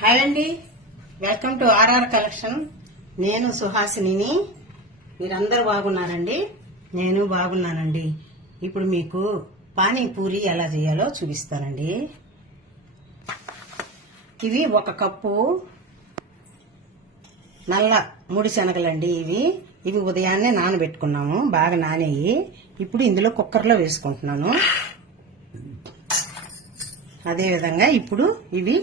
Hi అండి, welcome to RR collection. నేను సుహాసినిని. మీరందరూ బాగున్నారండి? నేను బాగున్నానండి. ఇప్పుడు మీకు పానీపూరి ఎలా చేయాలో చూపిస్తానండి. ఇవి 1 కప్పు నల్ల ముడి శనగలండి. ఇవి ఉదయాన్నే నానబెట్టుకున్నాము, బాగా నానేయి. ఇప్పుడు ఇందులో కుక్కర్లో వేసుకుంటున్నాను. అదేవిధంగా ఇప్పుడు ఇవి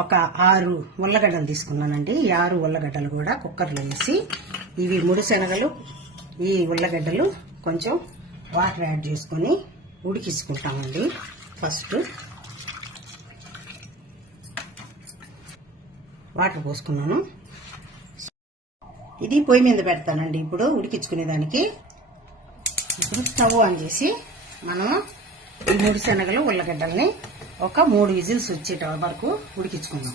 ఒక 6 ఉల్లగడ్డలు తీసుకున్నానండి. ఈ 6 ఉల్లగడ్డలు కూడా కుక్కర్లో వేసి, ఇవి ముడి శనగలు, ఈ ఉల్లగడ్డలు కొంచెం వాటర్ యాడ్ చేసుకుని ఉడికించుకుంటామండి. First water పోసుకున్నాను. ఇది పొయ్యి మీద పెడతానండి ఇప్పుడు ఉడికించుకునేదానికి. ఇప్పుడు స్టవ్ ఆన్ చేసి మనం ఈ ముడి శనగలు ఉల్లగడ్డల్ని ఒక 3 విజిల్స్ వచ్చేట వరకు ఉడికించుకుందాం.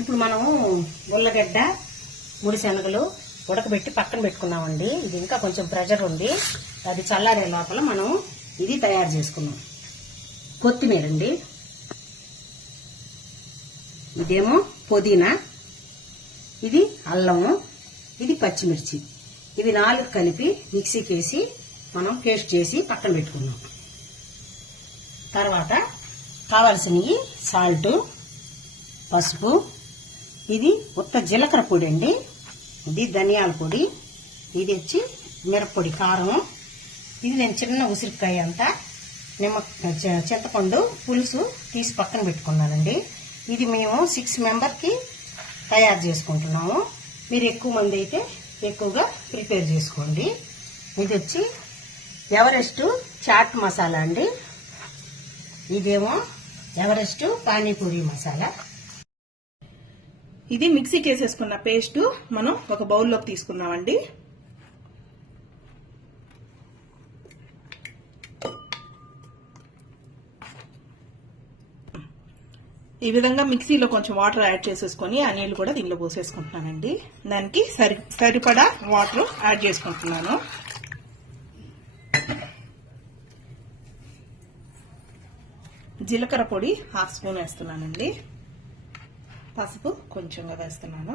ఇప్పుడు మనం ఉల్లగడ్డ ముడి శనగలు ఉడకబెట్టి పక్కన పెట్టుకున్నామండి. ఇది ఇంకా కొంచెం ప్రెషర్ ఉంది, అది చల్లారే లోపల మనం ఇది తయారు చేసుకున్నాం. కొత్తిమీర అండి, ఇదేమో పుదీనా, ఇది అల్లము, ఇది పచ్చిమిర్చి. ఇవి 4 కలిపి మిక్సీకి వేసి మనం పేస్ట్ చేసి పక్కన పెట్టుకున్నాం. తర్వాత కావాల్సినవి సాల్ట్, పసుపు, ఇది ఉత్త జీలకర్ర పొడి అండి, ఇది ధనియాల పొడి, ఇది వచ్చి మిరప్పొడి, కారం, ఇది నేను చిన్న ఉసిరికాయ అంతా చింతపండు పులుసు తీసి పక్కన పెట్టుకున్నానండి. ఇది మేము 6 మెంబర్కి తయారు చేసుకుంటున్నాము. మీరు ఎక్కువ మంది అయితే ఎక్కువగా ప్రిపేర్ చేసుకోండి. ఇది వచ్చి ఎవరెస్ట్ చాట్ మసాలా అండి, ఇదేమో ఎవరెస్ట్ పానీపూరి మసాలా. ఇది మిక్సీకి వేసేసుకున్న పేస్ట్ మనం ఒక బౌల్లోకి తీసుకున్నామండి. ఈ విధంగా మిక్సీలో కొంచెం వాటర్ యాడ్ చేసేసుకొని ఆ నీళ్లు కూడా దీనిలో పోసేసుకుంటున్నానండి. దానికి సరిపడా వాటర్ యాడ్ చేసుకుంటున్నాను. జీలకర్ర పొడి 1/2 స్పూన్ వేస్తున్నానండి. పసుపు కొంచెంగా వేస్తున్నాను.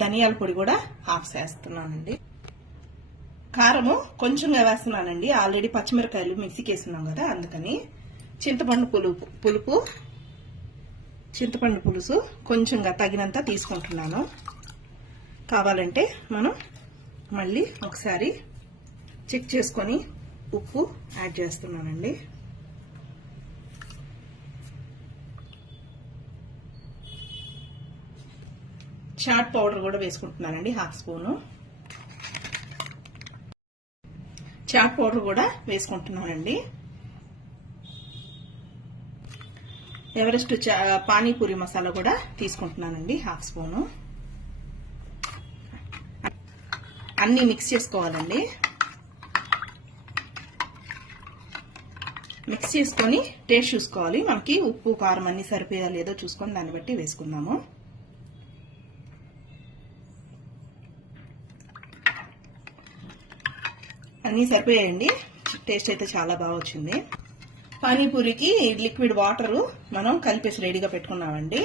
ధనియాల పొడి కూడా 1/2 వేస్తున్నానండి. కారము కొంచెంగా వేస్తున్నానండి, ఆల్రెడీ పచ్చిమిరకాయలు మిక్సీకి వేస్తున్నాం కదా, అందుకని. చింతపండు పులుసు కొంచెంగా తగినంత తీసుకుంటున్నాను. కావాలంటే మనం మళ్ళీ ఒకసారి చెక్ చేసుకొని ఉప్పు యాడ్ చేస్తున్నానండి. చాట్ పౌడర్ కూడా వేసుకుంటున్నానండి, 1/2 స్పూను. చాట్ పౌడర్ కూడా వేసుకుంటున్నానండి. ఎవరెస్ట్ పానీపూరి మసాలా కూడా తీసుకుంటున్నానండి, 1/2 స్పూను. అన్ని మిక్స్ చేసుకోవాలండి. మిక్స్ చేసుకొని టేస్ట్ చూసుకోవాలి, మనకి ఉప్పు కారం అన్ని సరిపోయా లేదో చూసుకొని దాన్ని బట్టి వేసుకుందాము. అన్నీ సరిపోయాయండి, టేస్ట్ అయితే చాలా బాగా వచ్చింది. పానీపూరికి లిక్విడ్ వాటర్ మనం కలిపేసి రెడీగా పెట్టుకున్నామండి.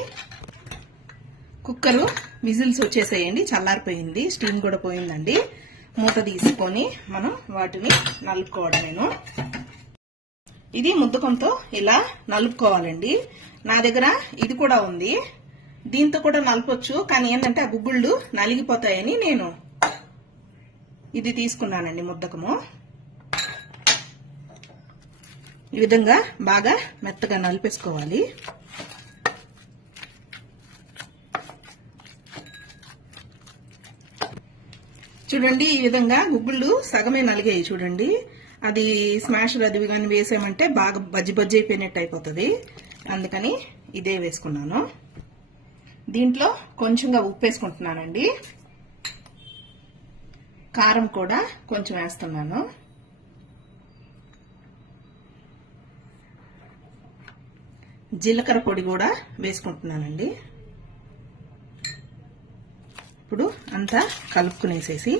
కుక్కరు విజిల్స్ వచ్చేసేయండి, చల్లారిపోయింది, స్టీమ్ కూడా పోయిందండి. మూత తీసుకొని మనం వాటిని నలుపుకోవడమేను. ఇది ముద్దకంతో ఇలా నలుపుకోవాలండి. నా దగ్గర ఇది కూడా ఉంది, దీంతో కూడా నలపొచ్చు, కానీ ఏంటంటే ఆ గుగ్గుళ్ళు నలిగిపోతాయని నేను ఇది తీసుకున్నానండి ముద్దకము. ఈ విధంగా బాగా మెత్తగా నలిపేసుకోవాలి. చూడండి, ఈ విధంగా గుగ్గుళ్ళు సగమే నలిగాయి చూడండి. అది స్మాషర్ అది కానీ వేసామంటే బాగా బజ్జి అయిపోయినట్టు అయిపోతుంది, అందుకని ఇదే వేసుకున్నాను. దీంట్లో కొంచెంగా ఉప్పు వేసుకుంటున్నానండి, కారం కూడా కొంచెం వేస్తున్నాను. జీలకర్ర పొడి కూడా వేసుకుంటున్నానండి. ఇప్పుడు అంతా కలుపుకునేసేసి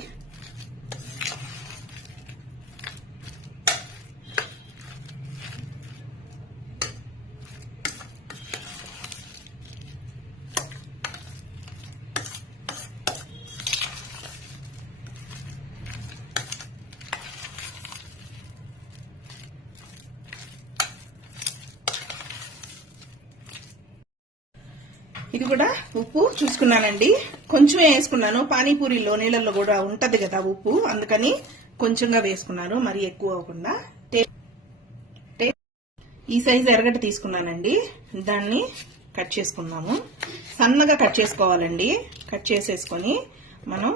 ఇది కూడా ఉప్పు చూసుకున్నానండి, కొంచెమే వేసుకున్నాను. పానీపూరిలో నీళ్ళల్లో కూడా ఉంటది కదా ఉప్పు, అందుకని కొంచెంగా వేసుకున్నాను, మరి ఎక్కువ అవ్వకుండా. ఈ సైజు ఎర్రగడ్డ తీసుకున్నానండి, దాన్ని కట్ చేసుకున్నాము. సన్నగా కట్ చేసుకోవాలండి. కట్ చేసేసుకొని మనం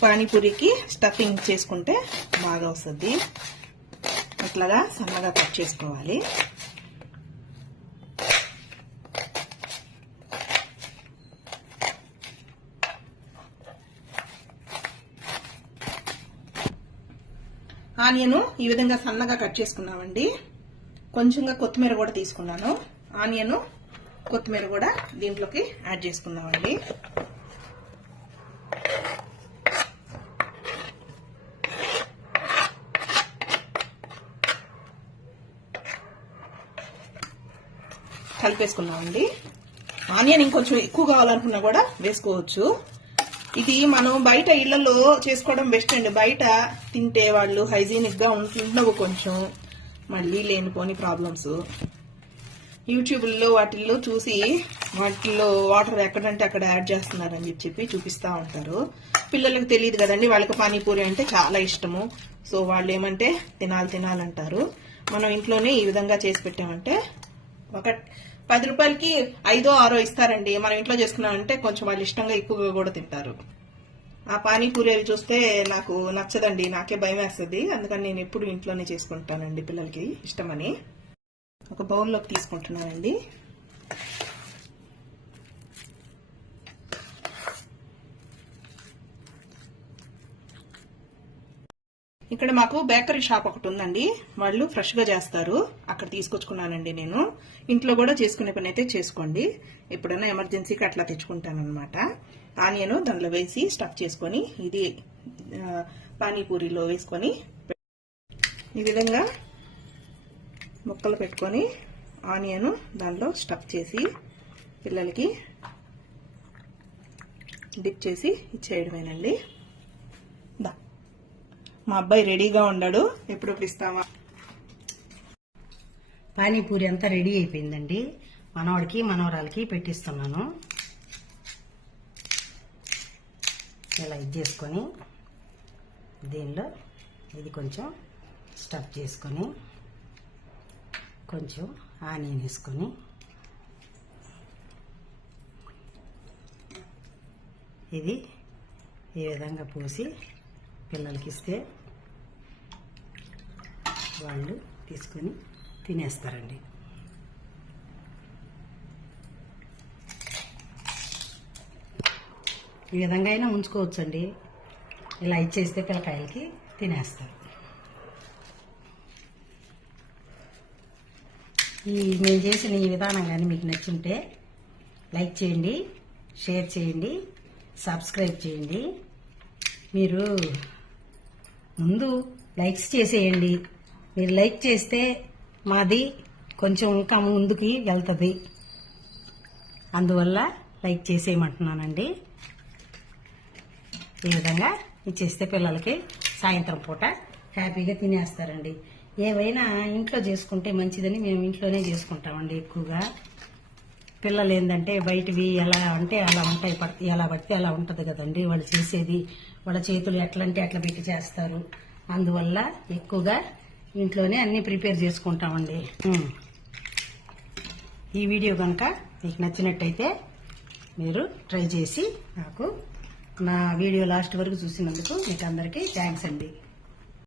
పానీపూరికి స్టఫింగ్ చేసుకుంటే బాగా వస్తుంది. అట్లాగా సన్నగా కట్ చేసుకోవాలి. ఆనియన్ ఈ విధంగా సన్నగా కట్ చేసుకున్నామండి. కొంచెంగా కొత్తిమీర కూడా తీసుకున్నాను. ఆనియన్ కొత్తిమీర కూడా దీంట్లోకి యాడ్ చేసుకున్నామండి. కలిపేసుకున్నామండి. ఆనియన్ ఇంకొంచెం ఎక్కువ కావాలనుకున్నా కూడా వేసుకోవచ్చు. ఇది మనం బయట ఇళ్లలో చేసుకోవడం బెస్ట్ అండి. బయట తింటే వాళ్ళు హైజీనిక్ గా ఉండవు, కొంచెం మళ్ళీ లేనిపోని ప్రాబ్లమ్స్. యూట్యూబ్లో వాటిల్లో చూసి వాటిల్లో వాటర్ ఎక్కడంటే అక్కడ యాడ్ చేస్తున్నారని చెప్పి చూపిస్తా ఉంటారు. పిల్లలకు తెలియదు కదండి, వాళ్ళకి పానీపూరి అంటే చాలా ఇష్టము. సో వాళ్ళు ఏమంటే తినాలంటారు. మనం ఇంట్లోనే ఈ విధంగా చేసి పెట్టామంటే ఒక 10 రూపాయలకి 5 or 6 ఇస్తారండి. మనం ఇంట్లో చేసుకున్నామంటే కొంచెం వాళ్ళు ఇష్టంగా ఎక్కువగా కూడా తింటారు. ఆ పానీపూరి అవి చూస్తే నాకు నచ్చదండి, నాకే భయం వేస్తుంది. అందుకని నేను ఎప్పుడు ఇంట్లోనే చేసుకుంటానండి, పిల్లలకి ఇష్టమని. ఒక బౌల్లోకి తీసుకుంటున్నానండి. ఇక్కడ మాకు బేకరీ షాప్ ఒకటి ఉందండి, వాళ్ళు ఫ్రెష్ గా చేస్తారు. అక్కడ తీసుకొచ్చుకున్నానండి నేను. ఇంట్లో కూడా చేసుకునే పని అయితే చేసుకోండి, ఎప్పుడైనా ఎమర్జెన్సీకి అట్లా తెచ్చుకుంటానన్నమాట. ఆనియన్ దానిలో వేసి స్టఫ్ చేసుకొని ఇది పానీపూరిలో వేసుకొని ఈ విధంగా ముక్కలు పెట్టుకొని ఆనియన్ దానిలో స్టఫ్ చేసి పిల్లలకి డిప్ చేసి ఇచ్చేయడమేనండి. మా అబ్బాయి రెడీగా ఉన్నాడు, ఎప్పుడప్పుడు ఇస్తామా. పానీపూరి అంతా రెడీ అయిపోయిందండి. మనవాడికి మనవరాలకి పెట్టిస్తున్నాను. ఇలా ఇది చేసుకొని దీనిలో ఇది కొంచెం స్టఫ్ చేసుకొని కొంచెం ఆనియన్ వేసుకొని ఇది ఈ విధంగా పోసి పిల్లలకి ఇస్తే వాళ్ళు తీసుకొని తినేస్తారండి. ఈ విధంగా అయినా ఉంచుకోవచ్చండి. ఇలా ఇచ్చేస్తే పిల్లకాయలకి తినేస్తారు. నేను చేసిన ఈ విధానం కానీ మీకు నచ్చుంటే లైక్ చేయండి, షేర్ చేయండి, సబ్స్క్రైబ్ చేయండి. మీరు ముందు లైక్స్ చేసేయండి. మీరు లైక్ చేస్తే మాది కొంచెం ఇంకా ముందుకి వెళ్తుంది, అందువల్ల లైక్ చేసేయమంటున్నానండి. ఈ విధంగా ఇచ్చేస్తే పిల్లలకి సాయంత్రం పూట హ్యాపీగా తినేస్తారండి. ఏవైనా ఇంట్లో చేసుకుంటే మంచిదని మేము ఇంట్లోనే చేసుకుంటామండి ఎక్కువగా. పిల్లలు ఏంటంటే బయటవి ఎలా అంటే అలా ఉంటాయి, ఎలా పడితే అలా ఉంటుంది కదండి వాళ్ళు చేసేది. వాళ్ళ చేతులు ఎట్లా అంటే అట్లా పెట్టి చేస్తారు. అందువల్ల ఎక్కువగా ఇంట్లోనే అన్ని ప్రిపేర్ చేసుకుంటామండి. ఈ వీడియో కనుక మీకు నచ్చినట్టయితే మీరు ట్రై చేసి నాకు నా వీడియో లాస్ట్ వరకు చూసినందుకు మీకు అందరికీ థ్యాంక్స్ అండి.